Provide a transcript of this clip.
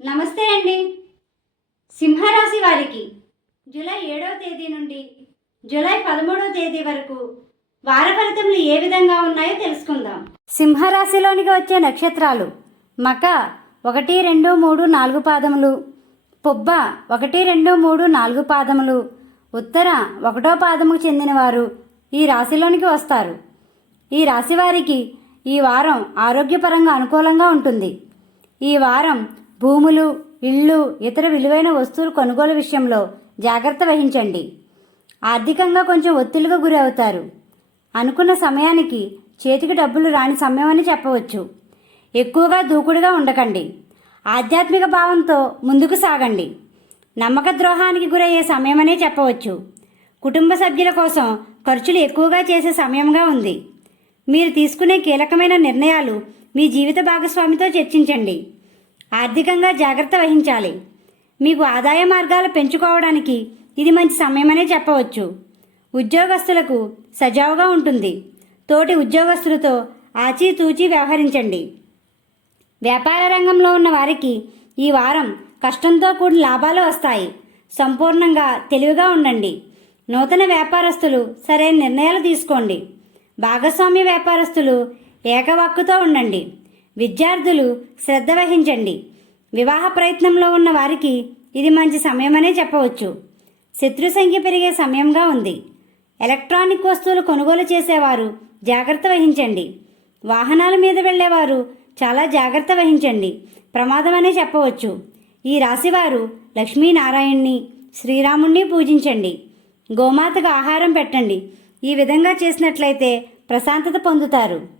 నమస్తే అండి. సింహరాశి వారికి జూలై ఏడవ తేదీ నుండి జూలై పదమూడవ తేదీ వరకు వార ఫలితములు ఏ విధంగా ఉన్నాయో తెలుసుకుందాం. సింహరాశిలోనికి వచ్చే నక్షత్రాలు మక ఒకటి రెండు మూడు నాలుగు పాదములు పుబ్బ ఒకటి రెండు మూడు నాలుగు పాదములు ఉత్తర ఒకటో పాదముకు చెందినవారు ఈ రాశిలోనికి వస్తారు. ఈ రాశి వారికి ఈ వారం ఆరోగ్యపరంగా అనుకూలంగా ఉంటుంది. ఈ వారం భూములు ఇళ్ళు ఇతర విలువైన వస్తువులు కొనుగోలు విషయంలో జాగ్రత్త వహించండి. ఆర్థికంగా కొంచెం ఒత్తిడిగా గురి అవుతారు. అనుకున్న సమయానికి చేతికి డబ్బులు రాని సమయం అని చెప్పవచ్చు. ఎక్కువగా దూకుడుగా ఉండకండి. ఆధ్యాత్మిక భావంతో ముందుకు సాగండి. నమ్మక ద్రోహానికి గురయ్యే సమయమనే చెప్పవచ్చు. కుటుంబ సభ్యుల కోసం ఖర్చులు ఎక్కువగా చేసే సమయంగా ఉంది. మీరు తీసుకునే కీలకమైన నిర్ణయాలు మీ జీవిత భాగస్వామితో చర్చించండి. ఆర్థికంగా జాగ్రత్త వహించాలి. మీకు ఆదాయ మార్గాలు పెంచుకోవడానికి ఇది మంచి సమయమనే చెప్పవచ్చు. ఉద్యోగస్తులకు సజావుగా ఉంటుంది. తోటి ఉద్యోగస్తులతో ఆచితూచి వ్యవహరించండి. వ్యాపార రంగంలో ఉన్న వారికి ఈ వారం కష్టంతో కూడిన లాభాలు వస్తాయి. సంపూర్ణంగా తెలివిగా ఉండండి. నూతన వ్యాపారస్తులు సరైన నిర్ణయాలు తీసుకోండి. భాగస్వామ్య వ్యాపారస్తులు ఏకవాక్కుతో ఉండండి. విద్యార్థులు శ్రద్ధ వహించండి. వివాహ ప్రయత్నంలో ఉన్న వారికి ఇది మంచి సమయమనే చెప్పవచ్చు. శత్రు సంఖ్య పెరిగే సమయంగా ఉంది. ఎలక్ట్రానిక్ వస్తువులు కొనుగోలు చేసేవారు జాగ్రత్త వహించండి. వాహనాల మీద వెళ్ళేవారు చాలా జాగ్రత్త వహించండి. ప్రమాదమనే చెప్పవచ్చు. ఈ రాశివారు లక్ష్మీనారాయణ్ణి శ్రీరాముణ్ణి పూజించండి. గోమాతకు ఆహారం పెట్టండి. ఈ విధంగా చేసినట్లయితే ప్రశాంతత పొందుతారు.